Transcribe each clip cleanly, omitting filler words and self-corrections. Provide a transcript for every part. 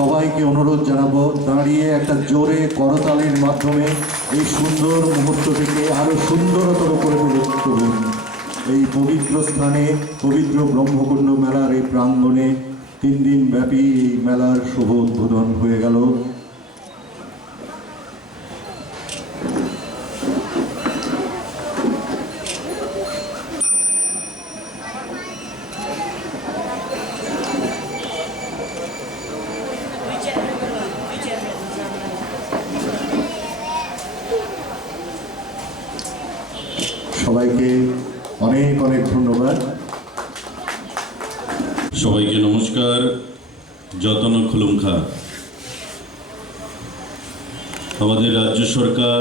সবাইকে অনুরোধ জানাবো দাঁড়িয়ে একটা জোরে করতালির মাধ্যমে এই সুন্দর মুহূর্তটিকে আরো সুন্দরতর করে তুলুন। এই পবিত্র স্থানে পবিত্র ব্রহ্মকুণ্ড মেলার এই প্রাঙ্গণে 3 দিন ব্যাপী এই মেলার শুভ উদ্বোধন হয়ে গেল। সবাইকে অনেক অনেক ধন্যবাদ। সবাইকে নমস্কার। যতন খুলুমখা। আমাদের রাজ্য সরকার,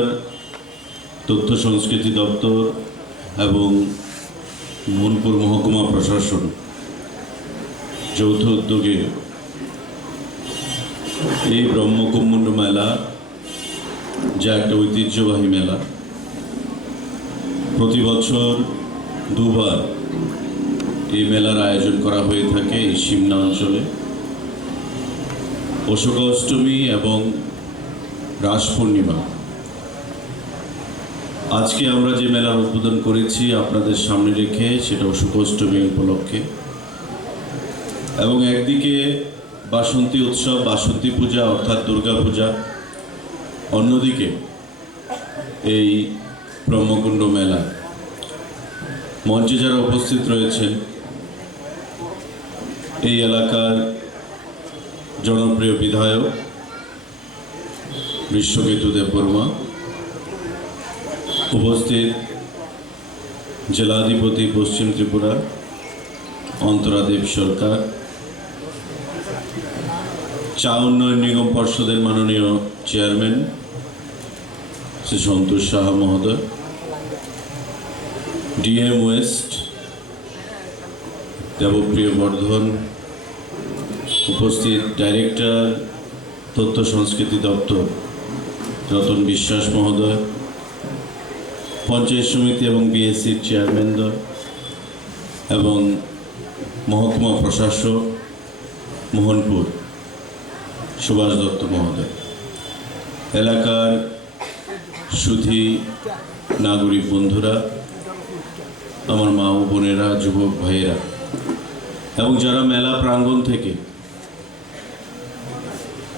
তথ্য সংস্কৃতি দপ্তর এবং মোহনপুর মহকুমা প্রশাসন যৌথ উদ্যোগে এই ব্রহ্মকুণ্ড মেলা, যা একটা ঐতিহ্যবাহী মেলা, প্রতি বছর 2 বার এই মেলার আয়োজন করা হয়ে থাকে এই সিমনা অঞ্চলে। অশোকা অষ্টমী এবং রাস পূর্ণিমা। আজকে আমরা যে মেলার উদ্বোধন করেছি আপনাদের সামনে রেখে, সেটা অশোকা অষ্টমী উপলক্ষে, এবং একদিকে বাসন্তী উৎসব, বাসন্তী পূজা অর্থাৎ দুর্গা পূজা, অন্যদিকে এই ব্রহ্মকুণ্ড মেলা। মঞ্চে যারা উপস্থিত রয়েছেন, এই এলাকার জনপ্রিয় বিধায়ক বিশ্বকেতু দেববর্মা, উপস্থিত জেলাধিপতি পশ্চিম ত্রিপুরা অন্তরা দেব সরকার, চা উন্নয়ন নিগম পর্ষদের মাননীয় চেয়ারম্যান শ্রী সন্তোষ সাহা মহোদয়, ডিএম ওয়েস্ট দেবপ্রিয় বর্ধন, উপস্থিত ডাইরেক্টর তথ্য সংস্কৃতি দপ্তর রতন বিশ্বাস মহোদয়, পঞ্চায়েত সমিতি এবং বিএসসির চেয়ারম্যানদ্বয় এবং মহকুমা প্রশাসক মোহনপুর সুভাষ দত্ত মহোদয়, এলাকার সুধী নাগরিক বন্ধুরা, আমার মা ও বোনেরা, যুবক ভাইয়েরা এবং যারা মেলা প্রাঙ্গণ থেকে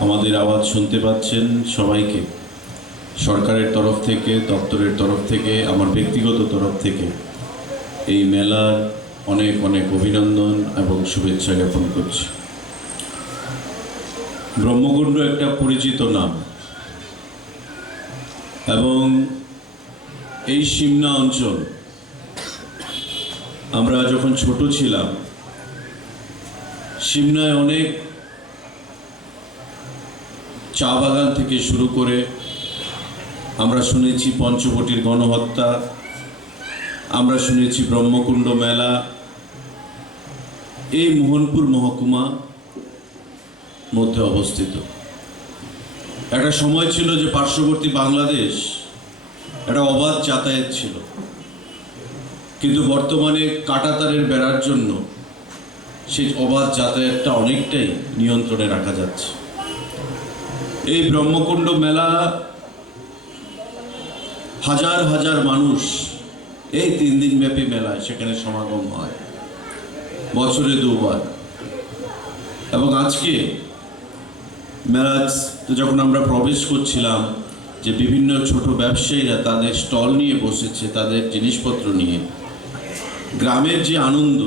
আমাদের আওয়াজ শুনতে পাচ্ছেন, সবাইকে সরকারের তরফ থেকে, দপ্তরের তরফ থেকে, আমার ব্যক্তিগত তরফ থেকে এই মেলার অনেক অনেক অভিনন্দন এবং শুভেচ্ছা জ্ঞাপন করছি। ব্রহ্মকুণ্ড একটা পরিচিত নাম, এবং এই সিমনা অঞ্চল, আমরা যখন ছোট ছিলাম, সিমনায় অনেক চা বাগান থেকে শুরু করে আমরা শুনেছি পঞ্চবটির গণহত্যা, আমরা শুনেছি ব্রহ্মকুণ্ড মেলা। এই মোহনপুর মহকুমা মধ্যে অবস্থিত। একটা সময় ছিল যে পার্শ্ববর্তী বাংলাদেশ একটা অবাধ যাতায়াত ছিল, কিন্তু বর্তমানে কাঁটাতারের বেড়ার জন্য সেই অবাধ যাতায়াতটা অনেকটাই নিয়ন্ত্রণে রাখা যাচ্ছে। এই ব্রহ্মকুণ্ড মেলা হাজার হাজার মানুষ এই 3 দিন ব্যাপী মেলায় সেখানে সমাগম হয়, বছরে 2 বার। এবং আজকে মেলা যখন আমরা প্রবেশ করছিলাম, যে বিভিন্ন ছোট ব্যবসায়ীরা তাদের স্টল নিয়ে বসেছে, তাদের জিনিসপত্র নিয়ে, গ্রামের যে আনন্দ,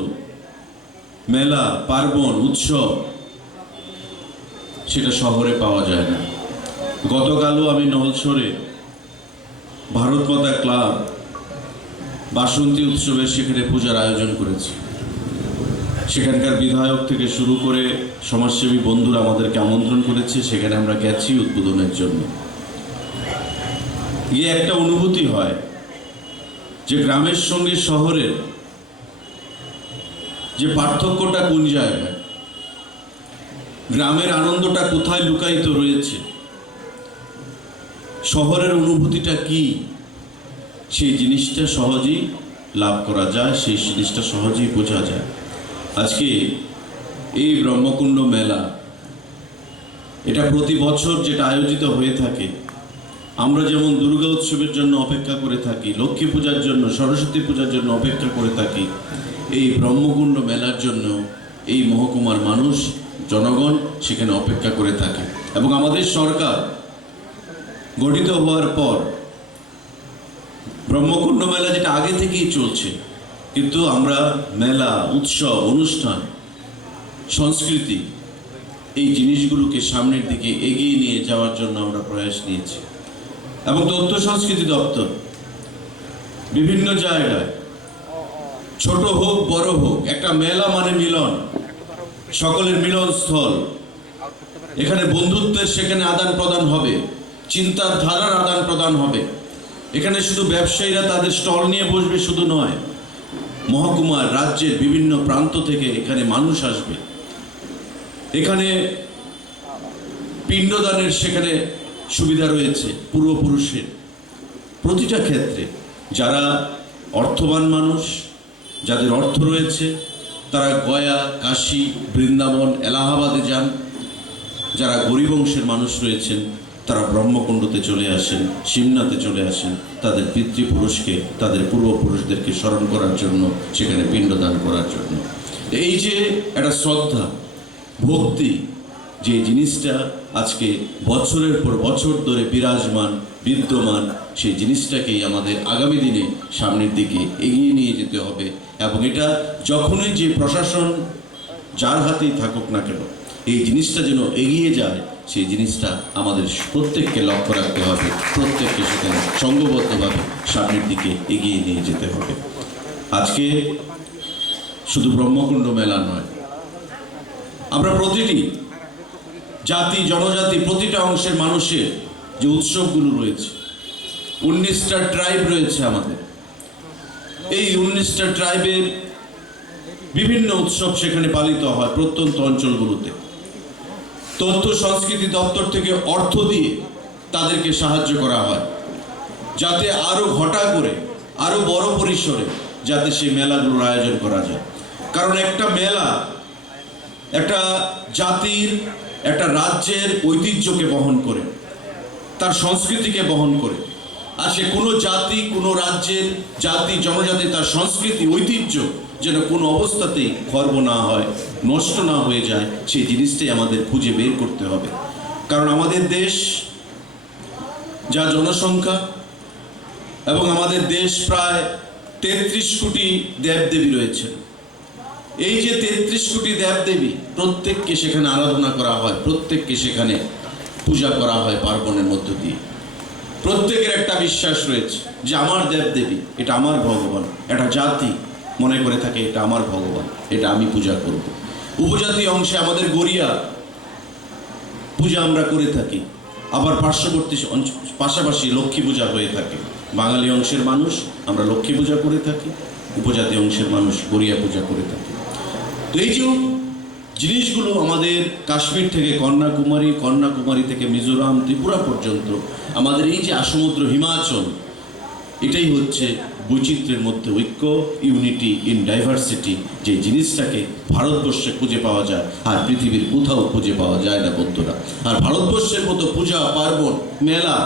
মেলা, পার্বণ, উৎসব, সেটা শহরে পাওয়া যায় না। গতকালও আমি নলছড়ে ভারত মাতা ক্লাব বাসন্তী উৎসবের সেখানে পূজার আয়োজন করেছি। সেখানকার বিধায়ক থেকে শুরু করে সমাজসেবী বন্ধুরা আমাদেরকে আমন্ত্রণ করেছে, সেখানে আমরা গেছি উদ্বোধনের জন্য। গিয়ে একটা অনুভূতি হয় যে গ্রামের সঙ্গে শহরের যে পার্থক্যটা কোন জায়গায়, গ্রামের আনন্দটা কোথায় লুকায়িত রয়েছে, শহরের অনুভূতিটা কি, সেই জিনিসটা সহজেই লাভ করা যায়, সেই জিনিসটা সহজেই বোঝা যায়। আজকে এই ব্রহ্মকুণ্ড মেলা এটা প্রতি বছর যেটা আয়োজিত হয়ে থাকে, আমরা যেমন দুর্গা উৎসবের জন্য অপেক্ষা করে থাকি, লক্ষ্মী পূজার জন্য, সরস্বতী পূজার জন্য অপেক্ষা করে থাকি, এই ব্রহ্মকুণ্ড মেলার জন্য এই মহকুমার মানুষ, জনগণ সেখানে অপেক্ষা করে থাকে। এবং আমাদের সরকার গঠিত হওয়ার পর ব্রহ্মকুণ্ড মেলা যেটা আগে থেকেই চলছে, কিন্তু আমরা মেলা, উৎসব, অনুষ্ঠান, সংস্কৃতি এই জিনিসগুলোকে সামনের দিকে এগিয়ে নিয়ে যাওয়ার জন্য আমরা প্রয়াস নিয়েছি। এবং তথ্য সংস্কৃতি দপ্তর বিভিন্ন জায়গায়, ছোট হোক বড় হোক, একটা মেলা মানে মিলন, সকলের মিলনস্থল। এখানে বন্ধুত্বের সেখানে আদান প্রদান হবে, চিন্তার ধারার আদান প্রদান হবে। এখানে শুধু ব্যবসায়ীরা তাদের স্টল নিয়ে বসবে শুধু নয়, মহকুমার, রাজ্যের বিভিন্ন প্রান্ত থেকে এখানে মানুষ আসবে। এখানে পিণ্ডদানের সেখানে সুবিধা রয়েছে পূর্বপুরুষের। প্রতিটা ক্ষেত্রে যারা অর্থবান মানুষ, যাদের অর্থ রয়েছে, তারা গয়া, কাশী, বৃন্দাবন, এলাহাবাদে যান। যারা গরিব অংশের মানুষ রয়েছেন তারা ব্রহ্মকুণ্ডতে চলে আসেন, সিমনাতে চলে আসেন, তাদের পিতৃপুরুষকে, তাদের পূর্বপুরুষদেরকে স্মরণ করার জন্য, সেখানে পিণ্ডদান করার জন্য। এই যে একটা শ্রদ্ধা, ভক্তি, যে জিনিসটা আজকে বছরের পর বছর ধরে বিরাজমান, বিদ্যমান, সেই জিনিসটাকেই আমাদের আগামী দিনে সামনের দিকে এগিয়ে নিয়ে যেতে হবে। এবং এটা যখনই যে প্রশাসন যার হাতেই থাকুক না কেন, এই জিনিসটা যেন এগিয়ে যায়, সেই জিনিসটা আমাদের প্রত্যেককে লক্ষ্য রাখতে হবে, প্রত্যেককে সেখানে সংঘবদ্ধভাবে সামনের দিকে এগিয়ে নিয়ে যেতে হবে। আজকে শুধু ব্রহ্মকুণ্ড মেলা নয়, আমরা প্রতিটি জাতি, জনজাতি, প্রতিটা অংশের মানুষের যে উৎসবগুলো রয়েছে, 19টা ট্রাইব রয়েছে আমাদের। এই 19টা ট্রাইবের বিভিন্ন উৎসব সেখানে পালিত হয় প্রত্যন্ত অঞ্চলগুলোতে। তথ্য সংস্কৃতি দপ্তর থেকে অর্থ দিয়ে তাদেরকে সাহায্য করা হয়, যাতে আরো ঘটা করে, আরো বড় পরিসরে যাতে সেই মেলাগুলোর আয়োজন করা যায়। কারণ একটা মেলা একটা জাতির, একটা রাজ্যের ঐতিহ্যকে বহন করে, তার সংস্কৃতিকে বহন করে। আর সে কোনো জাতি, কোনো রাজ্যের জাতি, জনজাতি তার সংস্কৃতি, ঐতিহ্য যেন কোনো অবস্থাতেই খর্ব না হয়, নষ্ট না হয়ে যায়, সেই জিনিসটাই আমাদের খুঁজে বের করতে হবে। কারণ আমাদের দেশ যা জনসংখ্যা, এবং আমাদের দেশ প্রায় 33 কোটি দেবদেবী রয়েছে। এই যে 33 কোটি দেবদেবী, প্রত্যেককে সেখানে আরাধনা করা হয়, প্রত্যেককে সেখানে পূজা করা হয় পার্বণের মধ্য দিয়ে। প্রত্যেকের একটা বিশ্বাস রয়েছে যে আমার দেবদেবী, এটা আমার ভগবান। একটা জাতি মনে করে থাকে এটা আমার ভগবান, এটা আমি পূজা করব। উপজাতি অংশে আমাদের গড়িয়া পূজা আমরা করে থাকি, আবার পার্শ্ববর্তী পাশাপাশি লক্ষ্মী পূজা হয়ে থাকে। বাঙালি অংশের মানুষ আমরা লক্ষ্মী পূজা করে থাকি, উপজাতি অংশের মানুষ গড়িয়া পূজা করে থাকে। তো এই যে জিনিসগুলো আমাদের কাশ্মীর থেকে কন্যাকুমারী, কন্যাকুমারী থেকে মিজোরাম, ত্রিপুরা পর্যন্ত আমাদের এই যে আসমুদ্র হিমাচল, এটাই হচ্ছে বৈচিত্র্যের মধ্যে ঐক্য, ইউনিটি ইন ডাইভার্সিটি, যে জিনিসটাকে ভারতবর্ষে খুঁজে পাওয়া যায় আর পৃথিবীর কোথাও খুঁজে পাওয়া যায় না বন্ধুরা। আর ভারতবর্ষের মতো পূজা, পার্বণ, মেলা,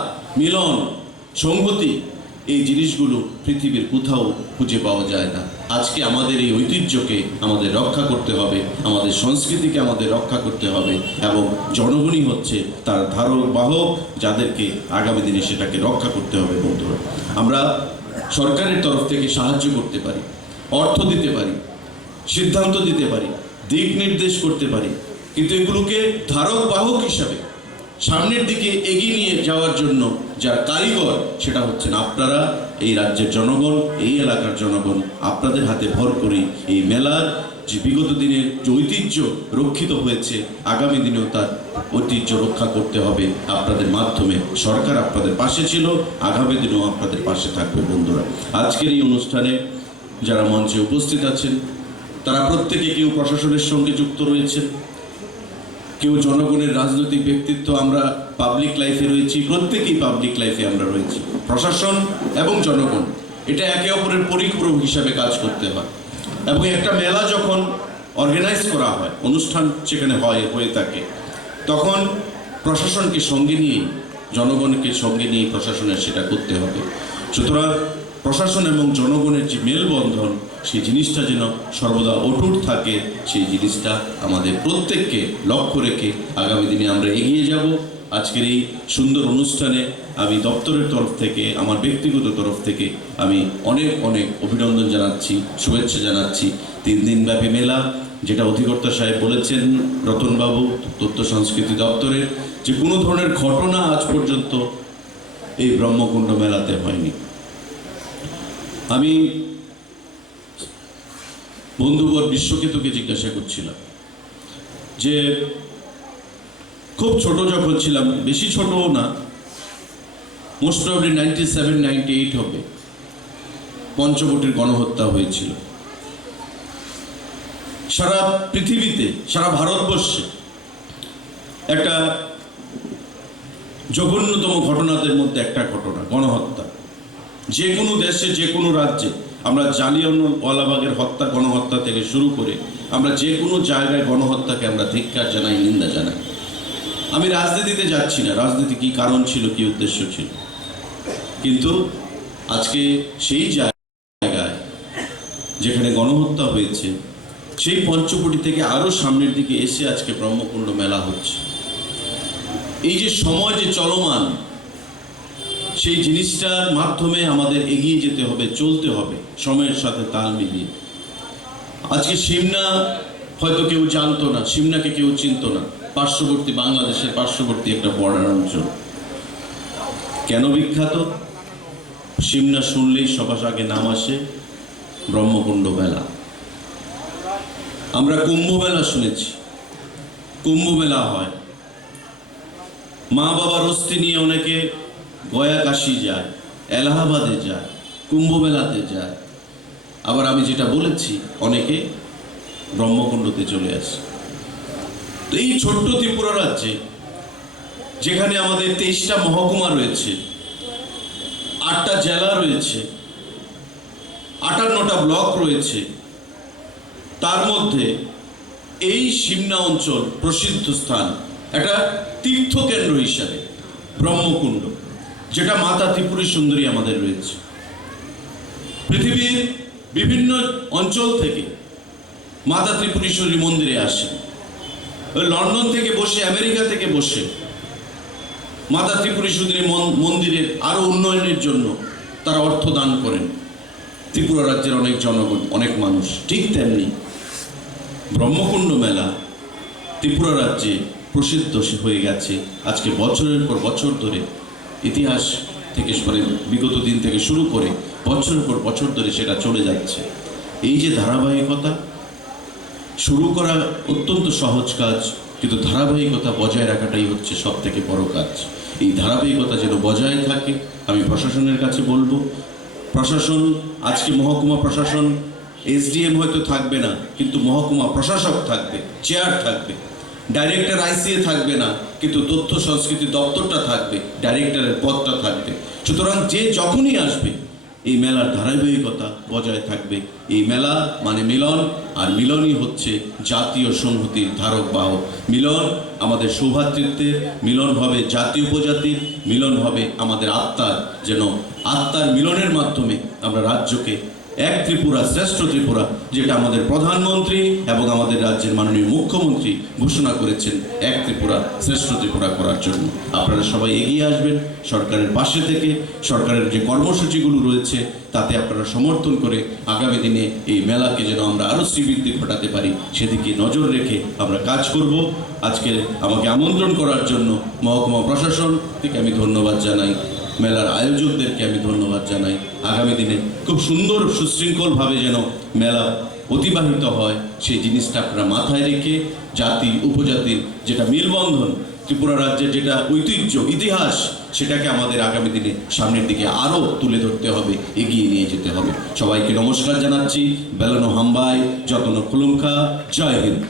মিলন, সংহতি, এই জিনিসগুলো পৃথিবীর কোথাও খুঁজে পাওয়া যায় না। আজকে আমাদের এই ঐতিহ্যকে আমাদের রক্ষা করতে হবে, আমাদের সংস্কৃতিকে আমাদের রক্ষা করতে হবে, এবং জনগণই হচ্ছে তার ধারক বাহক, যাদেরকে আগামী দিনে সেটাকে রক্ষা করতে হবে বন্ধুরা। আমরা সরকারের তরফ থেকে সাহায্য করতে পারি, অর্থ দিতে পারি, সিদ্ধান্ত দিতে পারি, দিক নির্দেশ করতে পারি, কিন্তু এগুলোকে ধারক বাহক হিসাবে সামনের দিকে এগিয়ে নিয়ে যাওয়ার জন্য যার কারিগর, সেটা হচ্ছেন আপনারা, এই রাজ্যের জনগণ, এই এলাকার জনগণ। আপনাদের হাতে ভর করি এই মেলার যে বিগত দিনের যে ঐতিহ্য রক্ষিত হয়েছে, আগামী দিনেও তার ঐতিহ্য রক্ষা করতে হবে আপনাদের মাধ্যমে। সরকার আপনাদের পাশে ছিল, আগামী দিনেও আপনাদের পাশে থাকবে বন্ধুরা। আজকের এই অনুষ্ঠানে যারা মঞ্চে উপস্থিত আছেন, তারা প্রত্যেকে কেউ প্রশাসনের সঙ্গে যুক্ত রয়েছেন, কেউ জনগণের রাজনৈতিক ব্যক্তিত্ব, আমরা পাবলিক লাইফে রয়েছি, প্রত্যেকেই পাবলিক লাইফে আমরা রয়েছি। প্রশাসন এবং জনগণ এটা একে অপরের পরিপূরক হিসাবে কাজ করতে হয়। এবং একটা মেলা যখন অর্গানাইজ করা হয়, অনুষ্ঠান সেখানে হয়ে থাকে, তখন প্রশাসনকে সঙ্গে নিয়ে, জনগণকে সঙ্গে নিয়ে প্রশাসনের সেটা করতে হবে। সুতরাং প্রশাসন এবং জনগণের যে মেলবন্ধন, সেই জিনিসটা যেন সর্বদা অটুট থাকে, সেই জিনিসটা আমাদের প্রত্যেককে লক্ষ্য রেখে আগামী দিনে আমরা এগিয়ে যাব। আজকের এই সুন্দর অনুষ্ঠানে আমি দপ্তরের তরফ থেকে, আমার ব্যক্তিগত তরফ থেকে আমি অনেক অনেক অভিনন্দন জানাচ্ছি, শুভেচ্ছা জানাচ্ছি। 3 দিনব্যাপী মেলা, যেটা অধিকর্তা সাহেব বলেছেন রতনবাবু তথ্য সংস্কৃতি দপ্তরের, যে কোনো ধরনের ঘটনা আজ পর্যন্ত এই ব্রহ্মকুণ্ড মেলাতে হয়নি। আমি বন্ধুবর বিশ্বকেতুকে জিজ্ঞাসা করছিলাম যে খুব ছোট যখন ছিলাম, বেশি ছোটও না, মোস্ট প্রবাবলি 97-98 হবে, পঞ্চবটির গণহত্যা হয়েছিল। সারা পৃথিবীতে, সারা ভারতবর্ষে একটা জঘন্যতম ঘটনাদের মধ্যে একটা ঘটনা, গণহত্যা। যে কোনো দেশে, যে কোনো রাজ্যে আমরা জালিয়ানওয়ালাবাগের হত্যা, গণহত্যা থেকে শুরু করে আমরা যে কোনো জায়গায় গণহত্যাকে আমরা ধিক্কার জানাই, নিন্দা জানাই। আমি রাজনীতিতে যাচ্ছি না, রাজনীতি কী কারণ ছিল, কী উদ্দেশ্য ছিল, কিন্তু আজকে সেই জায়গায় যেখানে গণহত্যা হয়েছে, সেই পঞ্চবটি থেকে আরও সামনের দিকে এসে আজকে ব্রহ্মকুণ্ড মেলা হচ্ছে। এই যে সময় যে চলমান, সেই জিনিসটার মাধ্যমে আমাদের এগিয়ে যেতে হবে, চলতে হবে সময়ের সাথে তাল মিলিয়ে। আজকে সিমনা হয়তো কেউ জানতো না, সিমনাকে কেউ চিনত না, পার্শ্ববর্তী, বাংলাদেশের পার্শ্ববর্তী একটা বর্ডার অঞ্চল। কেন বিখ্যাত? সিমনা শুনলেই সবার আগে নাম আসে ব্রহ্মকুণ্ড মেলা। আমরা কুম্ভ মেলা শুনেছি, কুম্ভ মেলা হয়, মা বাবার অস্থি নিয়ে অনেকে গয়া কাশী যায়, এলাহাবাদে যায়, কুম্ভ মেলাতে যায়। আবার আমি যেটা বলেছি, অনেকে ব্রহ্মকুণ্ডতে চলে আসে। তো এই ছোট্ট ত্রিপুরা রাজ্যে, যেখানে আমাদের 23টা মহকুমা রয়েছে, 8টা জেলা রয়েছে, 58টা ব্লক রয়েছে, তার মধ্যে এই সিমনা অঞ্চল প্রসিদ্ধ স্থান, একটা তীর্থকেন্দ্র হিসাবে ব্রহ্মকুণ্ড, যেটা মাতা ত্রিপুরী সুন্দরী আমাদের রয়েছে। পৃথিবীর বিভিন্ন অঞ্চল থেকে মাতা ত্রিপুরেশ্বরী মন্দিরে আসেন। লন্ডন থেকে বসে, আমেরিকা থেকে বসে মাতা ত্রিপুরেশ্বরী মন্দিরের আরো উন্নয়নের জন্য তারা অর্থ দান করেন ত্রিপুরা রাজ্যের অনেক জনগণ, অনেক মানুষ। ঠিক তেমনি ব্রহ্মকুণ্ড মেলা ত্রিপুরা রাজ্যে প্রসিদ্ধ হয়ে গেছে আজকে বছরের পর বছর ধরে। ইতিহাস থেকে বিগত দিন থেকে শুরু করে বছরের পর বছর ধরে সেটা চলে যাচ্ছে। এই যে ধারাবাহিকতা, শুরু করা অত্যন্ত সহজ কাজ, কিন্তু ধারাবাহিকতা বজায় রাখাটাই হচ্ছে সব থেকে বড় কাজ। এই ধারাবাহিকতা যেন বজায় থাকে, আমি প্রশাসনের কাছে বলবো। প্রশাসন, আজকে মহকুমা প্রশাসন, এসডিএম হয়তো থাকবে না, কিন্তু মহকুমা প্রশাসক থাকবে, চেয়ার থাকবে। ডাইরেক্টর আইসিএ থাকবে না, কিন্তু তথ্য সংস্কৃতি দপ্তরটা থাকবে, ডাইরেক্টরের পদটা থাকবে। সুতরাং যে যখনই আসবে, এই মেলার ধারাবাহিকতা বজায় থাকবে। এই মেলা মানে মিলন, আর মিলনই হচ্ছে জাতীয় সংহতির ধারক বাহক। মিলন আমাদের সৌভ্রাতৃত্বের, মিলন হবে জাতি উপজাতির, মিলন হবে আমাদের আত্মার। যেন আত্মার মিলনের মাধ্যমে আমরা রাজ্যকে এক ত্রিপুরা শ্রেষ্ঠ ত্রিপুরা, যেটা আমাদের প্রধানমন্ত্রী এবং আমাদের রাজ্যের মাননীয় মুখ্যমন্ত্রী ঘোষণা করেছেন, এক ত্রিপুরা শ্রেষ্ঠ ত্রিপুরা করার জন্য। আপনারা সবাই এগিয়ে আসবেন সরকারের পাশে থেকে। সরকারের যে কর্মসূচিগুলো রয়েছে তাতে আপনারা সমর্থন করে আগামী দিনে এই মেলাকে যেন আমরা আরও শ্রীবৃদ্ধি ঘটাতে পারি, সেদিকে নজর রেখে আমরা কাজ করব। আজকে আমাকে আমন্ত্রণ করার জন্য মহকুমা প্রশাসন থেকে আমি ধন্যবাদ জানাই, মেলার আয়োজকদেরকে আমি ধন্যবাদ জানাই। আগামী দিনে খুব সুন্দর সুশৃঙ্খলভাবে যেন মেলা অতিবাহিত হয়, সেই জিনিসটা আপনারা মাথায় রেখে জাতি উপজাতির যেটা মেলবন্ধন, ত্রিপুরা রাজ্যের যেটা ঐতিহ্য, ইতিহাস, সেটাকে আমাদের আগামী দিনে সামনের দিকে আরও তুলে ধরতে হবে, এগিয়ে নিয়ে যেতে হবে। সবাইকে নমস্কার জানাচ্ছি। বেলানো হাম্বাই, যতন খুলুমখা, জয় হিন্দ।